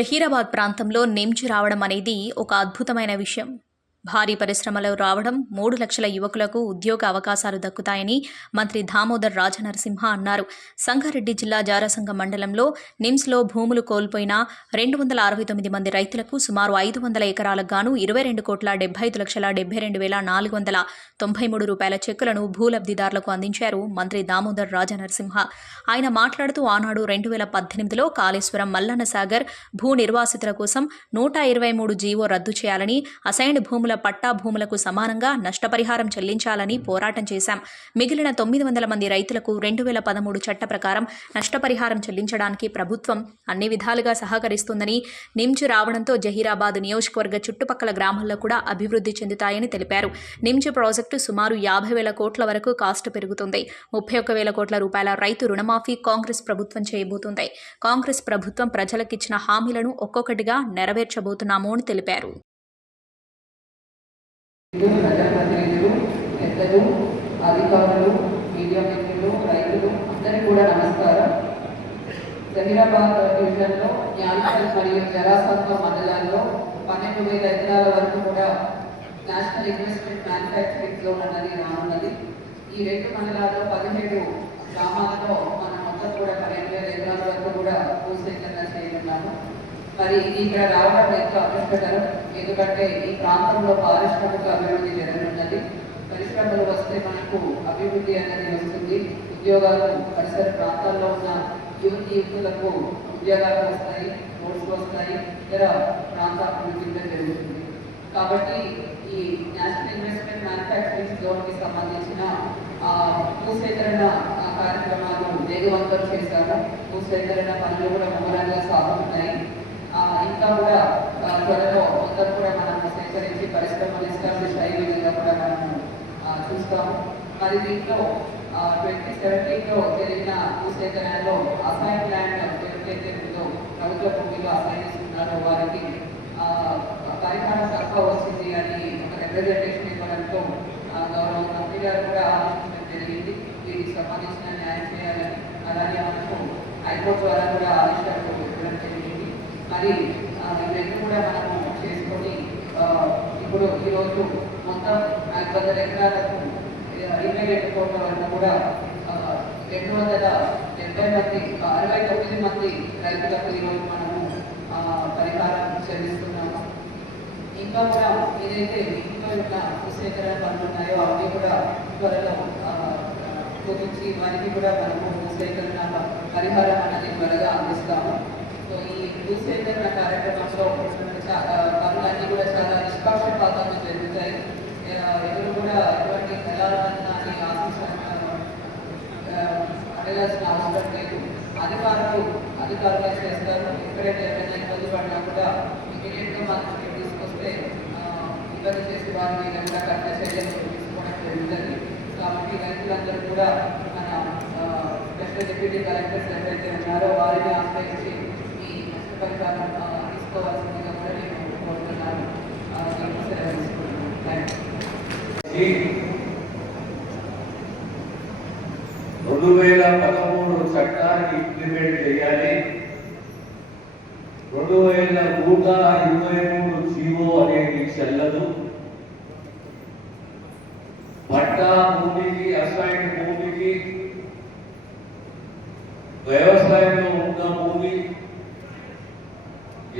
జహీరాబాద్ ప్రాంతంలో నిమ్చి రావడం అనేది ఒక అద్భుతమైన విషయం. భారీ పరిశ్రమలు రావడం మూడు లక్షల యువకులకు ఉద్యోగ అవకాశాలు దక్కుతాయని మంత్రి దామోదర్ రాజనరసింహ అన్నారు. సంగారెడ్డి జిల్లా జారసంగ మండలంలో నిమ్స్లో భూములు కోల్పోయిన రెండు వందల అరవై తొమ్మిది మంది రైతులకు సుమారు ఐదు వందల ఎకరాలకు గాను ఇరవై రెండు కోట్ల డెబ్బై ఐదు లక్షల డెబ్బై రెండు వేల నాలుగు వందల తొంభై మూడు రూపాయల చెక్కులను భూలబ్ధిదారులకు అందించారు మంత్రి దామోదర్ రాజనరసింహ. ఆయన మాట్లాడుతూ ఆనాడు రెండు వేల పద్దెనిమిదిలో కాళేశ్వరం మల్లన్న సాగర్ భూ నిర్వాసితుల కోసం నూట ఇరవై మూడు జీవో రద్దు చేయాలని అసైన్డ్ భూముల పట్టా భూములకు సమానంగా నష్టపరిహారం చెల్లించాలని పోరాటం చేశాం. మిగిలిన తొమ్మిది వందల మంది రైతులకు రెండు వేల పదమూడు చట్ట ప్రకారం నష్టపరిహారం చెల్లించడానికి ప్రభుత్వం అన్ని విధాలుగా సహకరిస్తుందని నిమ్చు రావడంతో జహీరాబాద్ నియోజకవర్గ చుట్టుపక్కల గ్రామాల్లో కూడా అభివృద్ధి చెందుతాయని తెలిపారు. నిమ్చు ప్రాజెక్టు సుమారు యాభై వేల కోట్ల వరకు కాస్ట్ పెరుగుతుంది. ముప్పై ఒక్క వేల కోట్ల రూపాయల రైతు రుణమాఫీ కాంగ్రెస్ ప్రభుత్వం చేయబోతుంది. కాంగ్రెస్ ప్రభుత్వం ప్రజలకిచ్చిన హామీలను ఒక్కొక్కటిగా నెరవేర్చబోతున్నాము అని తెలిపారు. ప్రజాప్రతినిధులు పెద్దలు అధికారులు మీడియా మిత్రులు రైతులు అందరికీ కూడా నమస్కారం. జహీరాబాద్ డివిజన్లో జ్ఞానపల్ మరియు జరాసంగ మండలాల్లో పన్నెండు వేల ఎకరాల వరకు కూడా నేషనల్ ఇన్వెస్ట్మెంట్ మ్యానుఫ్యాక్చరింగ్ జోన్ అన్నది రానున్నది. ఈ రెండు మండలాల్లో పదిహేడు గ్రామాల్లో మనం మొత్తం కూడా పన్నెండు వేల ఎకరాల వరకు కూడా భూసేకరణ చేయనున్నాము. మరి ఇక్కడ రావడం ఎంతో అదృష్టకరం ఎందుకంటే ఈ ప్రాంతంలో పారిశ్రామిక అభివృద్ధి జరగనున్నది. పరిశ్రమలు వస్తే మనకు అభివృద్ధి అనేది వస్తుంది. ఉద్యోగాలు పరిసర ప్రాంతాల్లో ఉన్న యువతి యువకులకు ఉద్యోగాలు వస్తాయి రోడ్స్ వస్తాయి ఇతర ప్రాంత అభివృద్ధి కూడా జరుగుతుంది. కాబట్టి ఈ నేషనల్ ఇన్వెస్ట్మెంట్ మ్యానుఫ్యాక్చరింగ్ జోన్కి సంబంధించిన భూసేకరణ కార్యక్రమాలు వేగవంతం చేశాము. భూసేకరణ పనులు కూడా ముమ్మరంగా సాగుతున్నాయి. ఇంకా కూడా ఆ, త్వరలో మొత్తం కూడా మనం సేకరించి పరిశ్రమలు ఎస్టాబ్లిష్ అయ్యే విధంగా కూడా మనము చూస్తాము. మరి దీంట్లో ట్వంటీ సెవెంటీన్లో జరిగిన భూసేకరణలో అసైన్ ల్యాండ్ ఎవరికైతే ఉందో ప్రభుత్వ భూమిలో అసైన్ ఇస్తున్నారో వారికి పరిహారం తక్కువ వచ్చింది అని ఒక రిప్రజెంటేషన్ ఇవ్వడంతో గౌరవ మంత్రి గారు కూడా ఆలోచించడం జరిగింది. దీనికి సంబంధించిన న్యాయం చేయాలని అలాగే మనకు హైకోర్టు ద్వారా కూడా ఆదేశాలు ఇవ్వడం జరిగింది. మరి ఇవన్నీ కూడా మనము చేసుకొని ఇప్పుడు ఈరోజు మొత్తం ఐదు వందల ఎకరాలకు ఆ, ఇరవై కోట్ల వరకు కూడా రెండు వందల డెబ్బై మంది అరవై తొమ్మిది మంది రైతులకు ఈరోజు మనము ఆ, పరిహారం చెల్లిస్తున్నాము. ఇంకా కూడా ఏదైతే ఇంట్లో ఉన్న భూసేకరణ పనులు ఉన్నాయో అవన్నీ కూడా త్వరలో ఆ, వారికి కూడా మనము భూసేకరణ పరిహారం అనేది త్వరగా అందిస్తాము. సో ఈ భూసేకరణ కార్యక్రమంలో చా- ఆ, పనులన్నీ కూడా చాలా నిష్పక్షపాతంగా జరుగుతాయి. ఎవరు కూడా ఎటువంటి దళాలన్నా అని ఆశించాలని అడగాల్సిన అవసరం లేదు. అధికారులు అధికారులు చేస్తారు. ఎక్కడైతే ఏమైనా ఇబ్బంది పడినా కూడా ఇమీడియట్గా మన తీసుకొస్తే ఆ, ఇబ్బంది చేసే వారిని కనుక కఠిన చర్యలు తీసుకోవడం జరుగుతుంది. కాబట్టి రైతులందరూ కూడా మన ఆ, స్పెషల్ డిప్యూటీ కలెక్టర్స్ ఎవరైతే ఉన్నారో వారిని ఆశ్రయించి ఈ తీసుకోవాల్సిందిగా కూడా నేను కోరుతున్నాను. ఆ, సెలవు తీసుకుంటున్నాను. రెండు వేల పదమూడు చట్టాన్ని ఇంప్లిమెంట్ చేయాలి. రెండు వేల నూట ఇరవై మూడు జీవో అనేది చెల్లదు. పట్టా భూమికి అసైన్ భూమికి వ్యవసాయంలో ఉన్న భూమి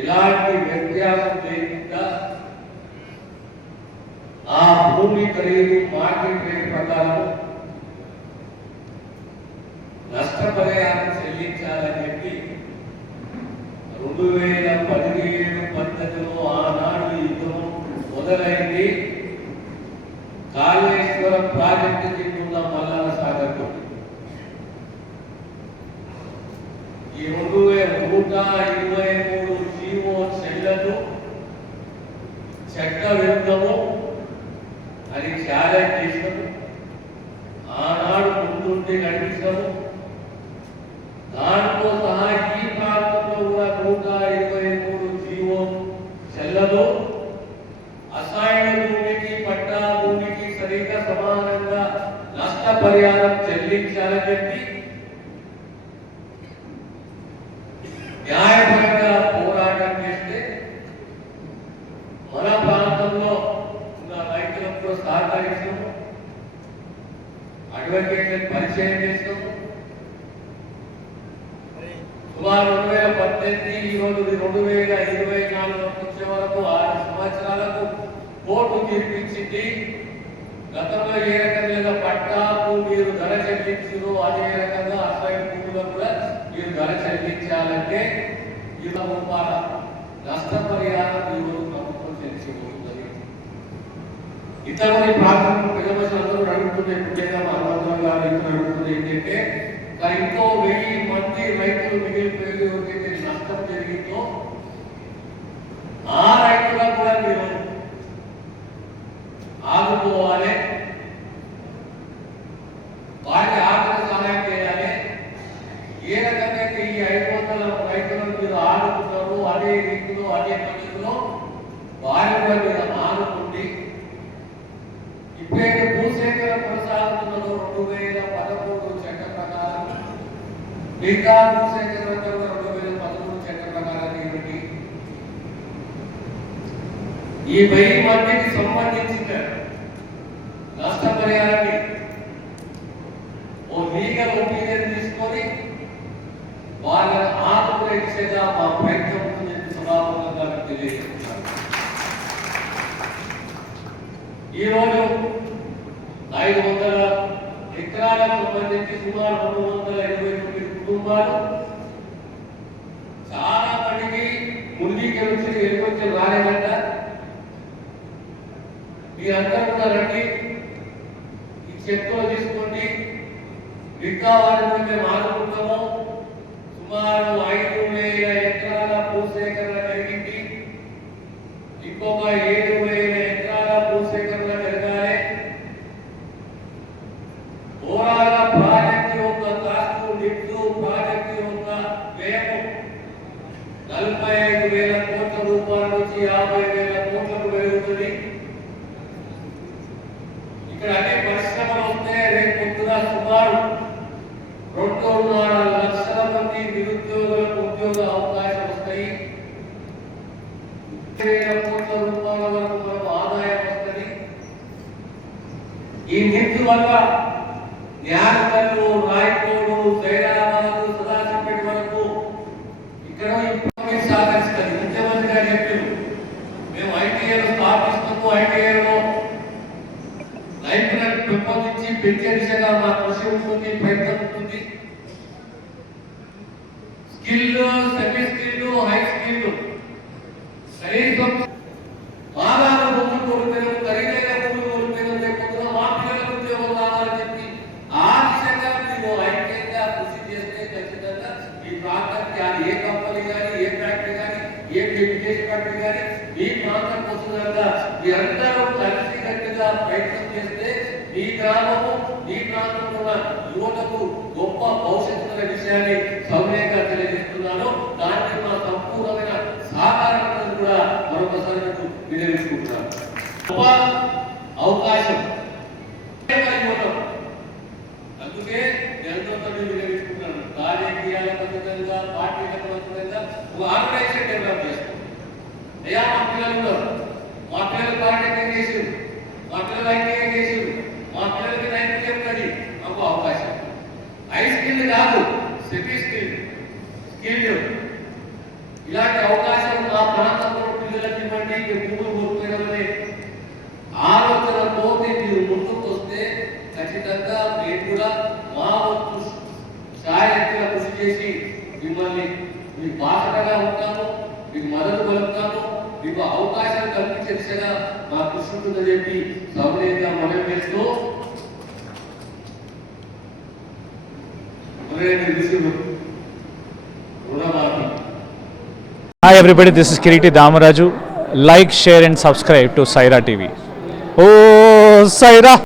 ఇలాంటి వ్యత్యాసం లేకుండా ఆ భూమి ఖరీదు మార్కెట్ రేట్ ప్రకారం నష్టపరిహారం చెల్లించాలని చెప్పి రెండు వేల పదిహేడు పద్ధతిలో ఆనాడు యుద్ధం మొదలైంది. కాళేశ్వరం ప్రాజెక్టు కింద మల్లన్న సాగర్ ఈ రెండు వేల నూట ఇరవై మూడు నష్టపరిహారం చెల్లించాలని చెప్పి న్యాయపరంగా పోరాటం చేస్తే మన ప్రాంతంలో ఉన్న రైతులతో సహకరిస్తాము అడ్వకేట్ పరిచయం చేస్తాము సుమారు రెండు వేల పద్దెనిమిది ఈ రోజు రెండు వేల ఇరవై నాలుగు వచ్చే వరకు ఆరు సంవత్సరాలకు కోర్టు తీర్పించింది గతంలో ఏ రకంగా పట్టాకు మీరు ధర చెల్లించారో అదే రకంగా అసలు కూడా మీరు ధర చెల్లించాలంటే ఇరవై రూపాయల నష్టపరిహారం ఈరోజు ప్రభుత్వం చెల్లించబోతున్నది ఇంతమంది ప్రాథమిక ప్రజలందరూ అడుగుతుంది ముఖ్యంగా మా అన్నదానం గారు అడుగుతుంది ఏంటంటే ఇంకో వెయ్యి మంది రైతులు మిగిలిపోయి నష్టం జరిగింది ఆ రైతులకు కూడా మీరు ఆదుకోవాలి వారికి ఆర్థిక సహాయం చేయాలి ఏ రకంగా అయితే ఈ ఐదు వందల రైతులను మీరు ఆదుకుంటారు అదే రీతిలో అదే పద్ధతిలో వారి కూడా మీరు ఆదుకుండి ఇప్పుడైతే భూసేకరణ కొనసాగుతున్నదో రెండు వేల పదమూడు చట్ట ప్రకారం మిగతా భూసేకరణ రెండు వేల పదమూడు చట్ట ప్రకారం ఏమిటి? ఈ వెయ్యి మందికి సంబంధించిన నష్టపరిహారాన్ని ఓ లీగల్ ఒపీనియన్ తీసుకొని వాళ్ళ ఆత్మరక్షగా మా ప్రయత్నం ఉంటుందని సభాముఖంగా మీకు ఈరోజు ఎకరాలకు సంబంధించి సుమారు రెండు వందల ఇరవై తొమ్మిది కుటుంబాలు చాలా మందికి ముందుకి వచ్చి వెళ్ళి రాలేదంట. మీరందరూ కూడా రండి. ఈ చెక్కులు తీసుకోండి. మిగతా వారిని మేము ఆదుకుంటాము సుమారు ఐదు వేల ఎకరాల భూసేకరణ జరిగింది ఇంకొక ఏడు వేల ఎకరాల భూసేకరణ జరగాలి ఓరాల ప్రాజెక్టు యొక్క కాస్టు లిఫ్ట్ ప్రాజెక్టు యొక్క వ్యయము నలభై ఐదు వేల కోట్ల రూపాయల నుంచి యాభై వేల కోట్లకు పెరుగుతుంది ఇక్కడ అన్ని పరిశ్రమలు వస్తే రేపు పొద్దున సుమారు రెండున్నర లక్షల మంది నిరుద్యోగులకు ఉద్యోగ అవకాశం వస్తాయి వేల కోట్ల రూపాయల వరకు మనకు ఆదాయం వస్తుంది ఈ నిధి వల్ల జ్ఞానకల్లు రాయకోడు సైరాబాద్ సదాశివపేట వరకు ఇక్కడ ఇంప్రూవ్మెంట్ సాధిస్తుంది ముఖ్యమంత్రి గారు చెప్పారు మేము ఐటీఐలు స్థాపిస్తాము ఐటీఐలో లైబ్రరీ పెంపొందించి పెంచే దిశగా మా కృషి ఉంటుంది ప్రయత్నం ఉంటుంది. Skill semi skill high skill కనీసం బాగా భూములు కోల్పోయిన ఖరీదైన భూములు కోల్పోయిన లేకపోతే మా పిల్లలకు ఉద్యోగం కావాలని చెప్పి ఆ దిశగా మీరు ఐక్యంగా కృషి చేస్తే ఖచ్చితంగా ఈ ప్రాంతానికి అది ఏ కంపెనీ కానీ ఏ ఫ్యాక్టరీ కానీ ఏ విదేశీ ఫ్యాక్టరీ కానీ మీ ప్రాంతం కోసం కనుక మీరందరూ కలిసి గట్టిగా ప్రయత్నం చేస్తే మీ గ్రామము మీ ప్రాంతంలో ఉన్న యువతకు గొప్ప భవిష్యత్తు అనే విషయాన్ని సౌమ్యంగా తెలియజేస్తున్నాను. దానికి మా సంపూర్ణమైన సహకారం కూడా మరొకసారి మీకు వినియోగించుకుంటున్నాను. గొప్ప అవకాశం యువతం అందుకే జనతో వినియోగించుకుంటున్నాను రాజకీయాలకు అతీతంగా పార్టీలకు అతీతంగా ఒక ఆర్గనైజేషన్ డెవలప్ చేస్తాం అయ్యా మా పిల్లలు ఉన్నారు మా పిల్లలు పాలిటెక్నిక్ చేసారు మా పిల్లలు ఐటీఐ చేసారు మా పిల్లలకి నైపుణ్యం ఉన్నది మాకు అవకాశం హై కాదు. సిటీ స్కిల్ స్కిల్ ఇలాంటి అవకాశం ఆ ప్రాంతంలో పిల్లలకి ఇవ్వండి మీరు భూములు కోల్పోయినామనే ఆలోచనతో మీరు ముందుకు వస్తే ఖచ్చితంగా మేము కూడా మా వంతు సాయత్తుగా కృషి చేసి మిమ్మల్ని మీ బాధగా ఉంటాము మీకు మద్దతు కలుపుతాము మీకు అవకాశం కల్పించే దిశగా మా కృషి ఉంటుందని చెప్పి సౌకర్యంగా మనం చేస్తూ Hi everybody, this is Kiriti Damaraju. Like, share and subscribe to Saira TV. Oh, Saira!